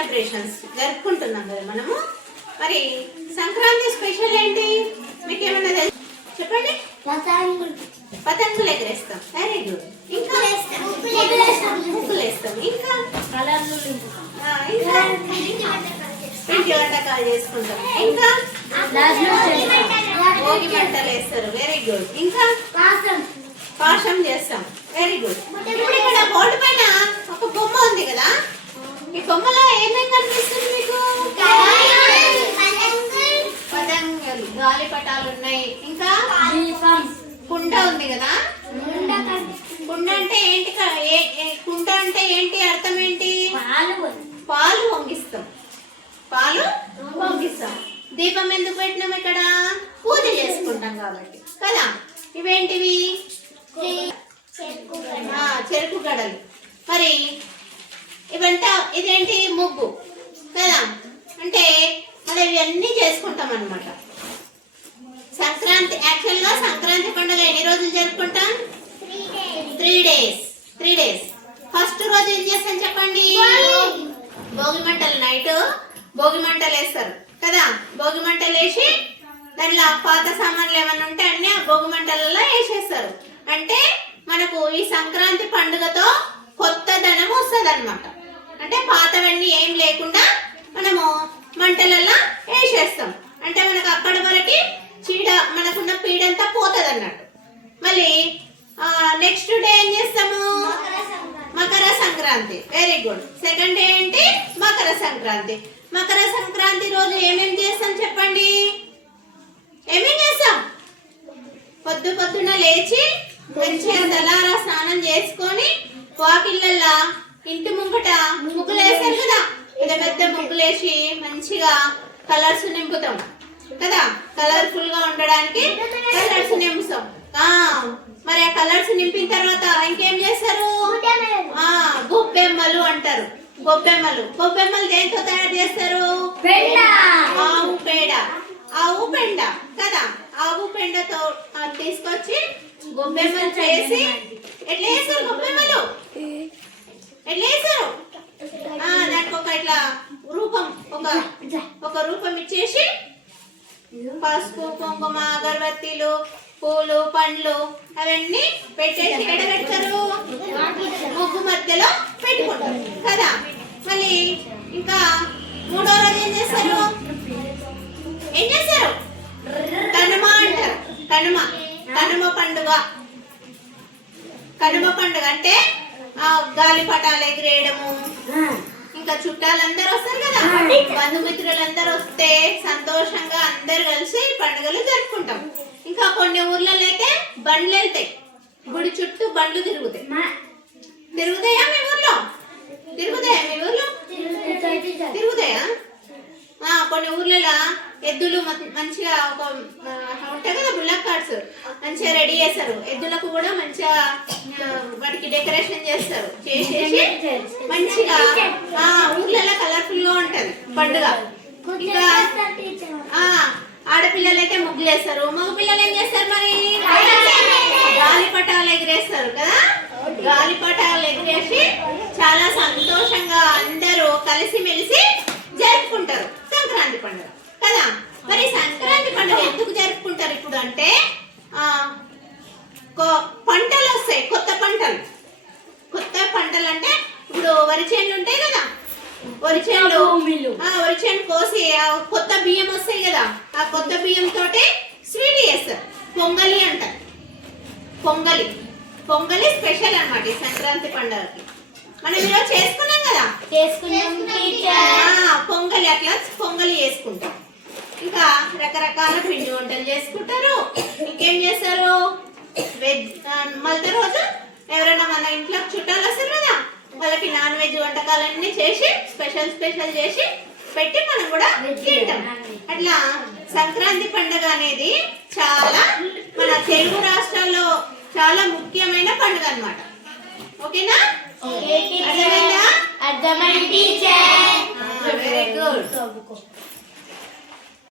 Celebrations జరుపుకుంటున్నాం కదా మనము. మరి సంక్రాంతి స్పెషల్ ఏంటి మీకు ఏమన్నా తెలుసు చెప్పండి. పతంగులు ఎగరేస్తాం. Very good. ఇంకా ముగ్గులు వేస్తాం. ఇంకా పిండి వంటకాలు చేసుకుంటాం. ఇంకా భోగి మంటలు వేస్తారు. Very good. ఇంకా పాశం చేస్తాం. Very good. ఇప్పుడు ఇక్కడ బోర్డు పైన ఒక బొమ్మ ఉంది కదా, ఈ బొమ్మలో ఏమేమి కనిపిస్తుంది మీకు? పతంగులు, గాలిపటాలు ఉన్నాయి. ఇంకా కుండ ఉంది కదా. కుండ అంటే ఏంటి? కుండ అంటే ఏంటి అర్థం ఏంటి? పాలు పొంగిస్తాం. పాలు పొంగిస్తాం. దీపం ఎందుకు పెట్టినాం? ఇక్కడ పూజ చేసుకుంటాం కాబట్టి కదా. ఇవేంటివి? చెరుకు గడలు. మరి ఇవంతా ఇదేంటి? ముగ్గు కదా. అంటే మనం ఇవన్నీ చేసుకుంటాం అన్నమాట. సంక్రాంతి యాక్చువల్గా సంక్రాంతి పండుగ ఎన్ని రోజులు జరుపుకుంటాం? 3 days. 3 days. ఫస్ట్ రోజు ఏం చేస్తాం చెప్పండి? భోగి మంటలు. నైట్ భోగి మంటలు వేస్తారు కదా. భోగి మంటలు వేసి దానిలో పాత సామాన్లు ఏమైనా ఉంటే అన్ని భోగి మంటలలో వేసేస్తారు. అంటే మనకు ఈ సంక్రాంతి పండుగతో కొత్త ధనం వస్తుంది అనమాట. అంటే పాతవన్నీ ఏం లేకుండా మనము మంటలలో వేసేస్తాం. అంటే మనకు అక్కడి వరకు చీడ మనకున్న పీడంతా పోతుంది అన్నట్టు. మళ్ళీ నెక్స్ట్ డే ఏం చేస్తాము? Makar Sankranti. Very good. Second day ఏంటి? మకర సంక్రాంతి. మకర సంక్రాంతి రోజు ఏమేం చేస్తాం చెప్పండి? ఏమేం చేస్తాం? పొద్దున లేచి మంచిగా తలారా స్నానం చేసుకొని వాకిళ్ళల్లా ఇంటి ముంగట ముగ్గులు వేసాం కదా. పెద్ద పెద్ద ముగ్గులు వేసి మంచిగా కలర్స్ నింపుతాం కదా. కలర్ఫుల్ గా ఉండడానికి కలర్స్ నింపుతాం. మరి ఆ కలర్స్ నింపిన తర్వాత ఇంకేం చేస్తారు? గొబ్బెమ్మలు అంటారు. గొబ్బెమ్మలు దేంతో తయారు చేస్తారు? ఆవు పేడ. ఆవు పెండ కదా. ఆవు పెండతో తీసుకొచ్చి గొబ్బెమ్మలు చేసి ఎట్లా వేస్తారు? గొబ్బెమ్మలు ఎట్లా వేస్తారు? దానికి ఒక ఇట్లా రూపం, ఒక రూపం ఇచ్చేసి పసుపు, కుంకుమ, అగరబత్తీలు, పూలు, పండ్లు అవన్నీ పెట్టేసి ఎక్కడ పెడతారు? ముగ్గు మధ్యలో పెట్టుకుంటారు కదా. మళ్ళీ ఇంకా మూడో రోజు ఏం చేస్తారు? కనుమ అంటారు. కనుమ పండుగ. కనుమ పండుగ అంటే గాలిపటాలు ఎగిరేయడము. ఇంకా చుట్టాలందరూ వస్తారు కదా. బంధుమిత్రులందరూ వస్తే సంతోషంగా అందరు కలిసి పండుగలు జరుపుకుంటాం. ఇంకా కొన్ని ఊర్లలో అయితే బండ్లు వెళ్తాయి. గుడి చుట్టూ బండ్లు తిరుగుతాయా మీ ఊర్లో? తిరుగుతాయా? కొన్ని ఊర్లలో ఎద్దులు మంచిగా ఒక ఉంటాయి కదా, బుల్లక్ కార్డ్స్ మంచిగా రెడీ చేస్తారు. ఎద్దులకు కూడా మంచిగా వాటికి డెకరేషన్ చేస్తారు. చేసేసి మంచిగా ఊర్లలో కలర్ఫుల్ గా ఉంటది పండుగ. ఇంకా ఆడపిల్లలు అయితే ముగ్గులు వేస్తారు. మగ పిల్లలు ఏం చేస్తారు? మరి గాలిపటాలు ఎగిరేస్తారు కదా. గాలిపటాలు ఎగిరేసి చాలా సంతోషంగా అందరూ కలిసిమెలిసి జరుపుకుంటారు సంక్రాంతి పండుగ కదా. మరి సంక్రాంతి పండుగ ఎందుకు జరుపుకుంటారు ఇప్పుడు అంటే పంటలు వస్తాయి. కొత్త పంటలు అంటే ఇప్పుడు వరి చేనులు ఉంటాయి కదా. వరి చేను కోసి కొత్త బియ్యం వస్తాయి కదా. ఆ కొత్త బియ్యం తోటి స్వీట్ చేస్తారు. పొంగలి అంటారు. పొంగలి స్పెషల్ అన్నమాట ఈ సంక్రాంతి పండుగకి. మనం ఈరోజు చేసుకున్నాం కదా. పొంగలి అట్లా పొంగలి చేసుకుంటాం. ఇంకా రకరకాల పిండి వంటలు చేసుకుంటారు. ఇంకేం చేస్తారు? మళ్ళీ రోజు ఎవరైనా మన ఇంట్లో చుట్టాలు వస్తారు కదా, వాళ్ళకి నాన్ వెజ్ వంటకాలన్నీ చేసి స్పెషల్ చేసి పెట్టి మనం కూడా తింటాం. అట్లా సంక్రాంతి పండుగ అనేది చాలా మన తెలుగు రాష్ట్రాల్లో చాలా ముఖ్యమైన పండుగ అన్నమాట. ఓకేనా? అర్థమైందా? అర్థమైంది టీచర్. Very good.